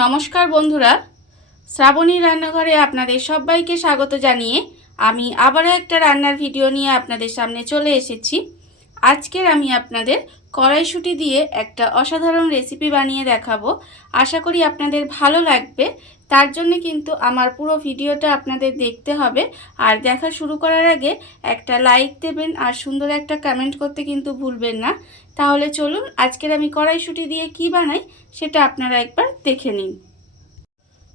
নমস্কার বন্ধুরা, শ্রাবণী রান্নাঘরে আপনাদের সবাইকে স্বাগত জানিয়ে আমি আবারও একটা রান্নার ভিডিও নিয়ে আপনাদের সামনে চলে এসেছি। আজকের আমি আপনাদের কড়াইশুঁটি দিয়ে একটা অসাধারণ রেসিপি বানিয়ে দেখাবো। আশা করি আপনাদের ভালো লাগবে। তার জন্য কিন্তু আমার পুরো ভিডিওটা আপনাদের দেখতে হবে। আর দেখা শুরু করার আগে একটা লাইক দেবেন আর সুন্দর একটা কমেন্ট করতে কিন্তু ভুলবেন না। তাহলে চলুন আজকের আমি কড়াইশুঁটি দিয়ে কি বানাই সেটা আপনারা একবার দেখে নিন।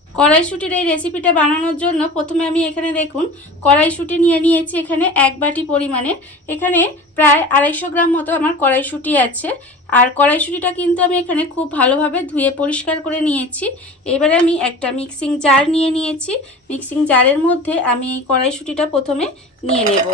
কড়াইশুঁটির এই রেসিপিটা বানানোর জন্য প্রথমে আমি এখানে দেখুন কড়াইশুঁটি নিয়ে নিয়েছি এখানে 1 বাটি পরিমাণে। এখানে প্রায় 250 গ্রাম মতো আমার কড়াইশুঁটি আছে। আর কড়াইশুঁটিটা কিন্তু আমি এখানে খুব ভালোভাবে ধুয়ে পরিষ্কার করে নিয়েছি। এবারে আমি একটা মিক্সিং জার নিয়ে নিয়েছি। মিক্সিং জারের মধ্যে আমি এই কড়াইশুঁটিটা প্রথমে নিয়ে নেব।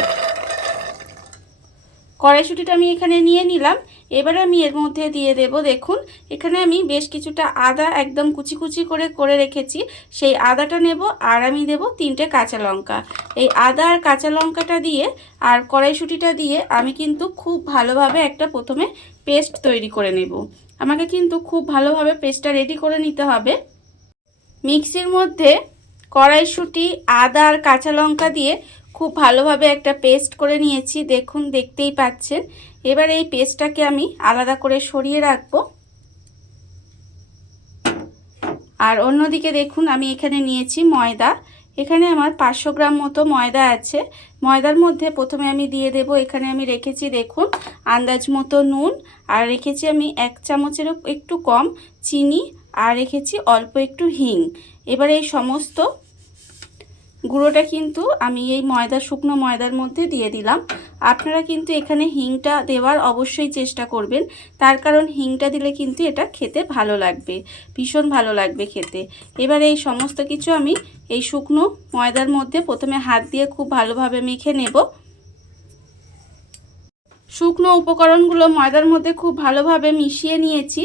কড়াইশুঁটিটা আমি এখানে নিয়ে নিলাম। এবারে আমি এর মধ্যে দিয়ে দেব, দেখুন এখানে আমি বেশ কিছুটা আদা একদম কুচি কুচি করে রেখেছি, সেই আদাটা নেব। আর আমি দেব 3টে কাঁচা লঙ্কা। এই আদা আর কাঁচা লঙ্কাটা দিয়ে আর কড়াইশুঁটিটা দিয়ে আমি কিন্তু খুব ভালোভাবে একটা প্রথমে পেস্ট তৈরি করে নেব। আমাকে কিন্তু খুব ভালোভাবে পেস্টটা রেডি করে নিতে হবে। মিক্সির মধ্যে কড়াইশুঁটি, আদা আর কাঁচা লঙ্কা দিয়ে খুব ভালোভাবে একটা পেস্ট করে নিয়েছি, দেখুন দেখতেই পাচ্ছেন। এবার এই পেস্টটাকে আমি আলাদা করে সরিয়ে রাখবো। আর অন্যদিকে দেখুন আমি এখানে নিয়েছি ময়দা। এখানে আমার 500 গ্রাম মতো ময়দা আছে। ময়দার মধ্যে প্রথমে আমি দিয়ে দেব, এখানে আমি রেখেছি দেখুন আন্দাজ মতো নুন, আর রেখেছি আমি 1 চামচেরও একটু কম চিনি, আর রেখেছি অল্প একটু হিং। এবার এই সমস্ত গুঁড়োটা কিন্তু আমি এই শুকনো ময়দার মধ্যে দিয়ে দিলাম। আপনারা কিন্তু এখানে হিংটা দেওয়ার অবশ্যই চেষ্টা করবেন, তার কারণ হিংটা দিলে কিন্তু এটা খেতে ভালো লাগবে, ভীষণ ভালো লাগবে খেতে। এবার এই সমস্ত কিছু আমি এই শুকনো ময়দার মধ্যে প্রথমে হাত দিয়ে খুব ভালোভাবে মেখে নেব। শুকনো উপকরণগুলো ময়দার মধ্যে খুব ভালোভাবে মিশিয়ে নিয়েছি।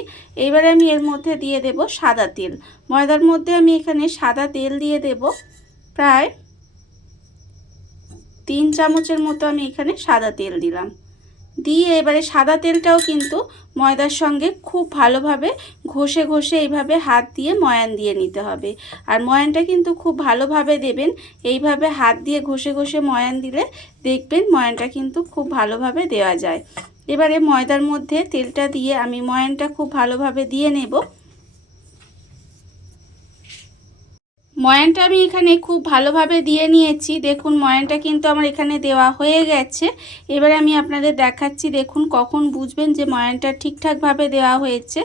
এবারে আমি এর মধ্যে দিয়ে দেব সাদা তেল। ময়দার মধ্যে আমি এখানে সাদা তেল দিয়ে দেব, প্রায় 3 চামচের মতো আমি এখানে সাদা তেল দিলাম। দিয়ে এবারে সাদা তেলটাও কিন্তু ময়দার সঙ্গে খুব ভালোভাবে ঘষে ঘষে এইভাবে হাত দিয়ে ময়ান দিয়ে নিতে হবে। আর ময়ানটা কিন্তু খুব ভালোভাবে দেবেন। এইভাবে হাত দিয়ে ঘষে ঘষে ময়ান দিলে দেখবেন ময়ানটা কিন্তু খুব ভালোভাবে দেওয়া যায়। এবারে ময়দার মধ্যে তেলটা দিয়ে আমি ময়ানটা খুব ভালোভাবে দিয়ে নেব। ময়ানটা আমি এখানে খুব ভালোভাবে দিয়ে নিয়েছি, দেখুন ময়ানটা কিন্তু আমার এখানে দেওয়া হয়ে গেছে। এবারে আমি আপনাদের দেখাচ্ছি, দেখুন কখন বুঝবেন যে ময়ানটা ঠিকঠাকভাবে দেওয়া হয়েছে।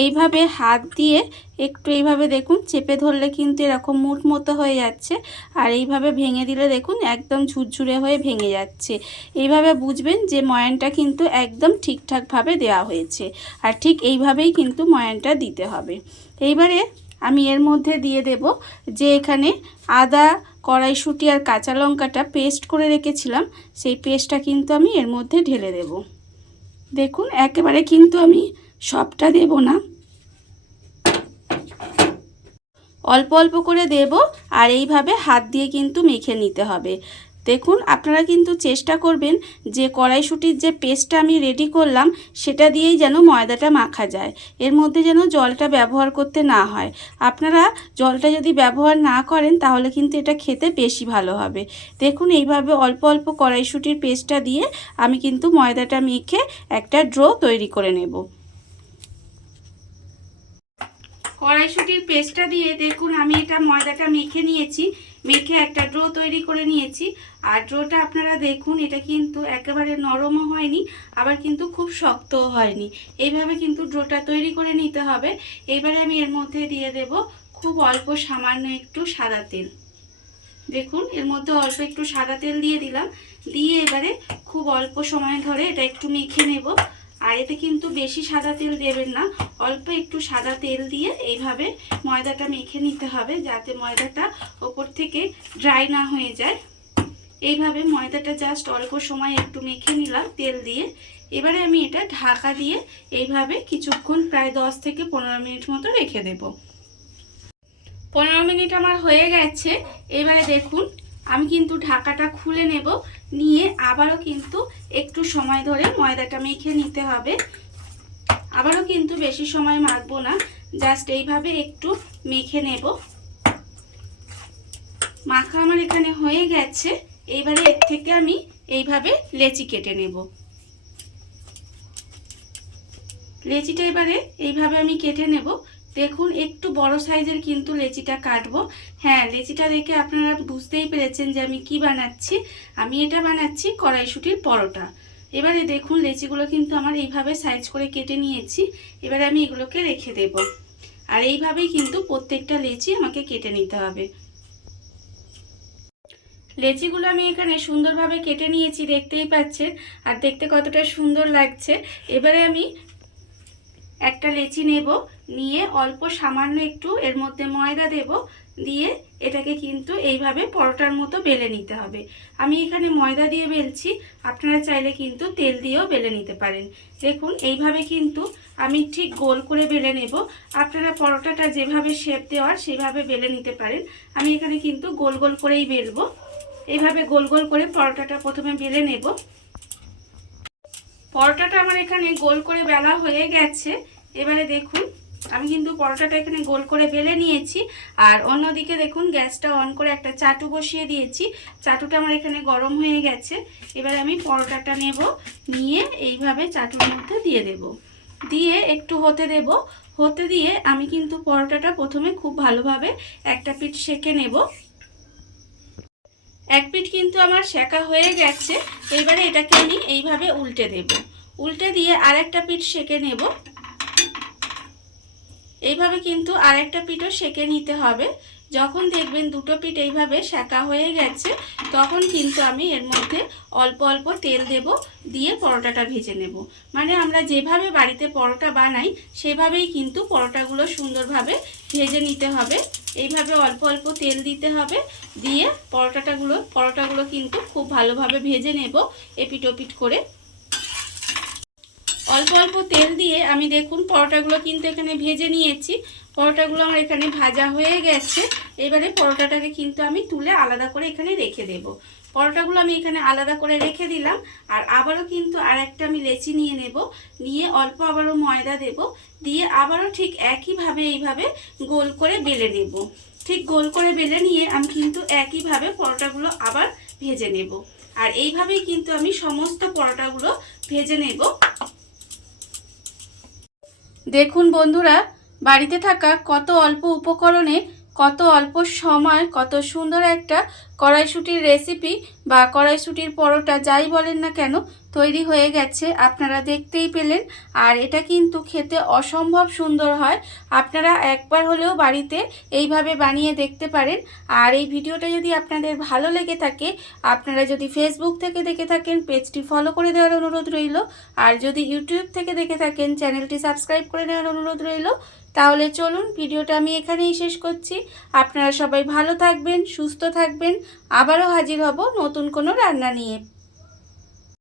এইভাবে হাত দিয়ে একটু এইভাবে দেখুন চেপে ধরলে কিন্তু এরকম মুঠ মতো হয়ে যাচ্ছে, আর এইভাবে ভেঙে দিলে দেখুন একদম ঝুরঝুরে হয়ে ভেঙে যাচ্ছে। এইভাবে বুঝবেন যে ময়ানটা কিন্তু একদম ঠিকঠাকভাবে দেওয়া হয়েছে। আর ঠিক এইভাবেই কিন্তু ময়ানটা দিতে হবে। এইবারে আমি এর মধ্যে দিয়ে দেব যে এখানে আদা, কড়াইশুঁটি আর কাঁচা লঙ্কাটা পেস্ট করে রেখেছিলাম, সেই পেস্টটা কিন্তু আমি এর মধ্যে ঢেলে দেব। দেখুন একেবারে কিন্তু আমি সবটা দেব না, অল্প অল্প করে দেব। আর এইভাবে হাত দিয়ে কিন্তু মেখে নিতে হবে। দেখুন আপনারা কিন্তু চেষ্টা করবেন যে কড়াইশুঁটির যে পেস্টটা আমি রেডি করলাম সেটা দিয়েই যেন ময়দাটা মাখা যায়, এর মধ্যে যেন জলটা ব্যবহার করতে না হয়। আপনারা জলটা যদি ব্যবহার না করেন তাহলে কিন্তু এটা খেতে বেশি ভালো হবে। দেখুন এইভাবে অল্প অল্প কড়াইশুঁটির পেস্টটা দিয়ে আমি কিন্তু ময়দাটা মেখে একটা ডো তৈরি করে নেব। কড়াইশুঁটির পেস্টটা দিয়ে দেখুন আমি এটা ময়দাটা মেখে নিয়েছি, মেখে একটা ডো তৈরি করে নিয়েছি। আর ডোটা আপনারা দেখুন এটা কিন্তু একেবারে নরমও হয়নি, আবার কিন্তু খুব শক্তও হয়নি। এইভাবে কিন্তু ডোটা তৈরি করে নিতে হবে। এবারে আমি এর মধ্যে দিয়ে দেব খুব অল্প সামান্য একটু সাদা তেল। দেখুন এর মধ্যে অল্প একটু সাদা তেল দিয়ে দিলাম। দিয়ে এবারে খুব অল্প সময় ধরে এটা একটু মেখে নেব। আর এতে কিন্তু বেশি সাদা তেল দেবেন না, অল্প একটু সাদা তেল দিয়ে এইভাবে ময়দাটা মেখে নিতে হবে, যাতে ময়দাটা ওপর থেকে ড্রাই না হয়ে যায়। এইভাবে ময়দাটা জাস্ট অল্প সময় একটু মেখে নিলাম তেল দিয়ে। এবারে আমি এটা ঢাকা দিয়ে এইভাবে কিছুক্ষণ প্রায় 10 থেকে 15 মিনিট মতো রেখে দেব। 15 মিনিট আমার হয়ে গেছে। এবারে দেখুন আমি কিন্তু ঢাকাটা খুলে নেব, নিয়ে আবারও কিন্তু একটু সময় ধরে ময়দাটা মেখে নিতে হবে। আবারও কিন্তু বেশি সময় মাখবো না, জাস্ট এইভাবে একটু মেখে নেব। মাখা আমার এখানে হয়ে গেছে। এইবারে এর থেকে আমি এইভাবে লেচি কেটে নেব। লেচিটা এবারে এইভাবে আমি কেটে নেব। দেখুন একটু বড় সাইজের কিন্তু লেচিটা কাটবো। হ্যাঁ, লেচিটা দেখে আপনারা বুঝতেই পেরেছেন যে আমি কি বানাচ্ছি। আমি এটা বানাচ্ছি কড়াইশুঁটির পরোটা। এবারে দেখুন লেচিগুলো কিন্তু আমার এইভাবে সাইজ করে কেটে নিয়েছি। এবারে আমি এগুলোকে রেখে দেব। আর এইভাবেই কিন্তু প্রত্যেকটা লেচি আমাকে কেটে নিতে হবে। লেচিগুলো আমি এখানে সুন্দরভাবে কেটে নিয়েছি, দেখতেই পাচ্ছেন। আর দেখতে কতটা সুন্দর লাগছে। এবারে আমি একটা লেচি নেব, নিয়ে অল্প সামান্য একটু এর মধ্যে ময়দা দেব, দিয়ে এটাকে কিন্তু এইভাবে পরোটার মতো বেলে নিতে হবে। আমি এখানে ময়দা দিয়ে বেলছি, আপনারা চাইলে কিন্তু তেল দিয়েও বেলে নিতে পারেন। দেখুন এইভাবে কিন্তু আমি ঠিক গোল করে বেলে নেব। আপনারা পরোটাটা যেভাবে শেপ দেওয়ার সেভাবে বেলে নিতে পারেন। আমি এখানে কিন্তু গোল গোল করেই বেলবো। এইভাবে গোল গোল করে পরোটাটা প্রথমে বেলে নেব। পরোটাটা আমার এখানে গোল করে বেলা হয়ে গেছে। এবারে দেখুন আমি কিন্তু পরোটাটা এখানে গোল করে বেলে নিয়েছি। আর অন্যদিকে দেখুন গ্যাসটা অন করে একটা চাটু বসিয়ে দিয়েছি। চাটুটা আমার এখানে গরম হয়ে গেছে। এবারে আমি পরোটাটা নেব, নিয়ে এইভাবে চাটুর মধ্যে দিয়ে দেব, দিয়ে একটু হতে দেব। হতে দিয়ে আমি কিন্তু পরোটাটা প্রথমে খুব ভালোভাবে একটা পিঠ সেঁকে নেব। এক পিঠ কিন্তু আমার সেঁকা হয়ে গেছে। এবারে এটাকে আমি এইভাবে উল্টে দেব। উল্টে দিয়ে আরেকটা পিঠ সেঁকে নেব। এইভাবে কিন্তু আরেকটা পিঠও সেঁকে নিতে হবে। যখন দেখবেন দুটো পিঠ এইভাবে সেঁকা হয়ে গেছে, তখন কিন্তু আমি এর মধ্যে অল্প অল্প তেল দেব, দিয়ে পরোটাটা ভেজে নেব। মানে আমরা যেভাবে বাড়িতে পরোটা বানাই সেভাবেই কিন্তু পরোটাগুলো সুন্দরভাবে ভেজে নিতে হবে। এইভাবে অল্প অল্প তেল দিতে হবে, দিয়ে পরোটাগুলো কিন্তু খুব ভালোভাবে ভেজে নেব এপিট ওপিট করে। অল্প অল্প তেল দিয়ে আমি দেখুন পরোটাগুলো কিন্তু এখানে ভেজে নিয়েছি। পরোটাগুলো আমার এখানে ভাজা হয়ে গেছে। এবারে পরোটাটাকে কিন্তু আমি তুলে আলাদা করে এখানে রেখে দেব। পরোটাগুলো আমি এখানে আলাদা করে রেখে দিলাম। আর আবারও কিন্তু আর একটা আমি লেচি নিয়ে নেব, নিয়ে অল্প আবারও ময়দা দেব, দিয়ে আবারও ঠিক একইভাবে এইভাবে গোল করে বেলে নেব। ঠিক গোল করে বেলে নিয়ে আমি কিন্তু একইভাবে পরোটাগুলো আবার ভেজে নেব। আর এইভাবেই কিন্তু আমি সমস্ত পরোটাগুলো ভেজে নেব। দেখুন বন্ধুরা, বাড়িতে থাকা কত অল্প উপকরণে কত অল্প সময় কত সুন্দর একটা কড়াইশুঁটির রেসিপি বা কড়াইশুঁটির পরোটা যাই বলেন না কেন তৈরি হয়ে গেছে। আপনারা দেখতেই পেলেন। আর এটা কিন্তু খেতে অসম্ভব সুন্দর হয়। আপনারা একবার হলেও বাড়িতে এইভাবে বানিয়ে দেখতে পারেন। আর এই ভিডিওটা যদি আপনাদের ভালো লেগে থাকে, আপনারা যদি ফেসবুক থেকে দেখে থাকেন পেজটি ফলো করে দেওয়ার অনুরোধ রইল। আর যদি ইউটিউব থেকে দেখে থাকেন চ্যানেলটি সাবস্ক্রাইব করে নেওয়ার অনুরোধ রইল। তাহলে চলুন ভিডিওটা আমি এখানেই শেষ করছি। আপনারা সবাই ভালো থাকবেন, সুস্থ থাকবেন। আবারও হাজির হব নতুন কোনো রান্না নিয়ে।